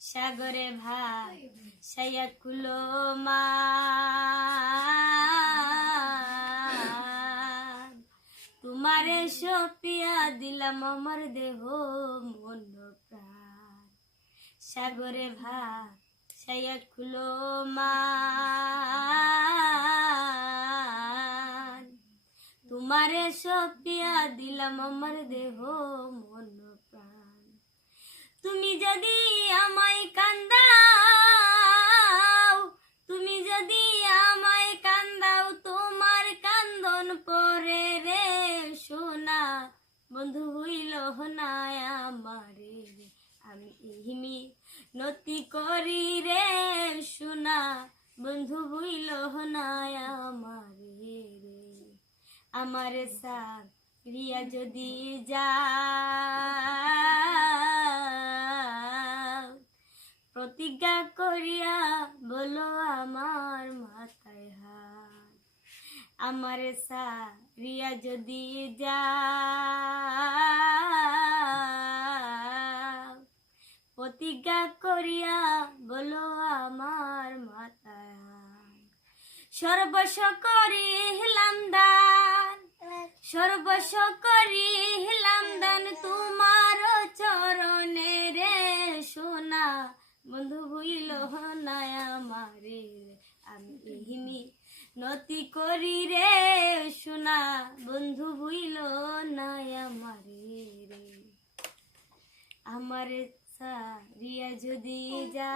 সাগরে ভাই সাইয়া কুলো মা তোমারে সপিয়া দিলাম আমার দেহ মন প্রাণ। সাগরে ভাই সাইয়া কুলো মা তোমারে সপিয়া দিলাম আমার দেহ মন প্রাণ। তুমি যদি আমায় কান্দাও, তুমি যদি আমায় কান্দাও, তোমার কান্দন পরে রে সোনা বন্ধু হইল না আমারে। আমি ইহিমি নতি করি রে সোনা বন্ধু হইল না আমারে রে। আমার সাথ রিয়া যদি যা প্রতিজ্ঞা করিয়া বলো আমার মাথায় হাত। আমার সারিয়া যদি যা প্রতিজ্ঞা করিয়া বলো আমার মাথায় হাত। সর্বস্ব করি হিলাম দান, সর্বস্ব করি হিলাম দান তোমার চরণে রে সোনা বন্ধু হইল না আমারে। আমি ইহিমি নতি করি রে সোনা বন্ধু হইল না আমারে রে। আমারে সারিয়া যদি যা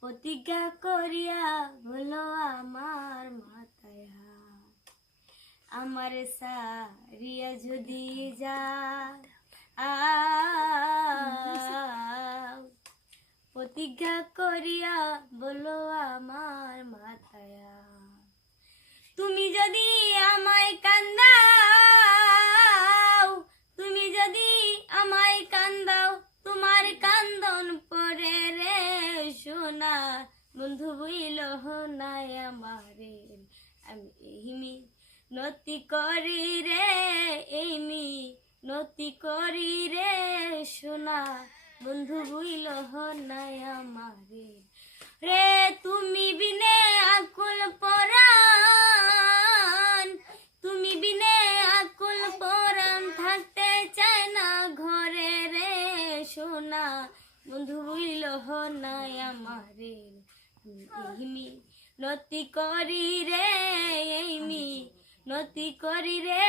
প্রতিজ্ঞা করিয়া বলো আমার মাথায় হাত। আমার সারিয়া যদি যা প্রতিজ্ঞা করিয়া বলো আমার মাথায় হাত। তুমি যদি আমায় কান্দাও, তুমি যদি আমায় কান্দাও, তোমার কান্দন পরে রে সোনা বন্ধু হইল না আমারে। আমি ইহিমি নতি করি রে, ইহিমি নতি করি রে সোনা বন্ধু হইল না আমারে রে। তুমি বিনে আকুল পরাণ, তুমি বিনে আকুল পরাণ থাকতে চায় না ঘরে রে সোনা বন্ধু হইল না আমারে। ইহিমি নতি করি রে, ইহিমি নতি করি রে